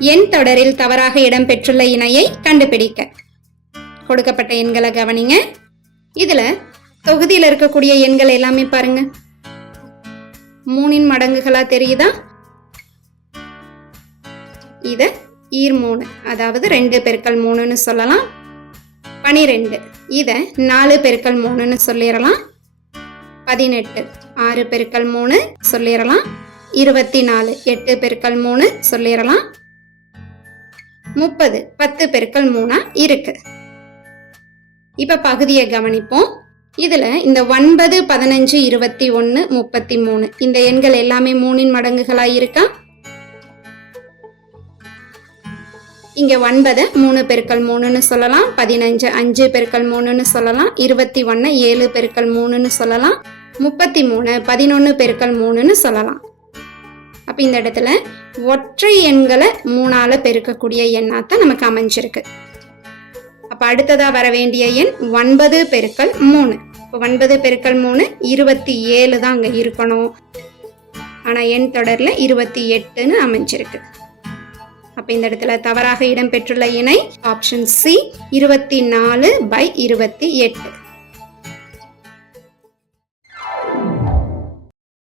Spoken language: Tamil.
எண் தொடரில் தவறாக இடம்பெற்றுள்ள இணையை கண்டுபிடிக்க. கொடுக்கப்பட்ட எண்களை கவனிங்க. இதுல தொகுதியில் இருக்கக்கூடிய எண்கள் எல்லாமே பாருங்க. மூணின் மடங்குகளா தெரியுதா? இத ஈர் மூணு அதாவது ரெண்டு பெருக்கல் மூணுன்னு சொல்லலாம். பனிரெண்டு இத நாலு பெருக்கள் மூணுன்னு சொல்லிடலாம். பதினெட்டு ஆறு பெருக்கல் மூணு சொல்லிடலாம். இருபத்தி நாலு எட்டு பெருக்கல் மூணு சொல்லிடலாம். முப்பது பத்து பெருக்கள் மூணா இருக்கு. இப்ப பகுதியை கவனிப்போம். இதுல இந்த ஒன்பது பதினஞ்சு இருபத்தி ஒன்னு முப்பத்தி மூணு இந்த எண்கள் எல்லாமே மூணின் மடங்குகளா இருக்கா? இங்க ஒன்பதை மூணு பெருக்கள் மூணுன்னு சொல்லலாம் பதினஞ்சு அஞ்சு பெருக்கள் மூணுன்னு சொல்லலாம் இருபத்தி ஒன்னு ஏழு பெருக்கள் மூணுன்னு சொல்லலாம் முப்பத்தி மூணு பதினொன்று பெருக்கள் மூணுன்னு சொல்லலாம். அப்போ இந்த இடத்துல ஒற்றை எண்களை மூணால பெருக்கக்கூடிய எண்ணாத்தான் நமக்கு அமைஞ்சிருக்கு. அப்போ அடுத்ததாக வர வேண்டிய எண் ஒன்பது பெருக்கல் மூணு. இப்போ ஒன்பது பெருக்கல் மூணு இருபத்தி ஏழு தான் அங்கே இருக்கணும். ஆனால் எண் தொடரில் இருபத்தி எட்டுன்னு அமைஞ்சிருக்கு. அப்போ இந்த இடத்துல தவறாக இடம்பெற்றுள்ள இணை ஆப்ஷன் சி இருபத்தி நாலு பை இருபத்தி எட்டு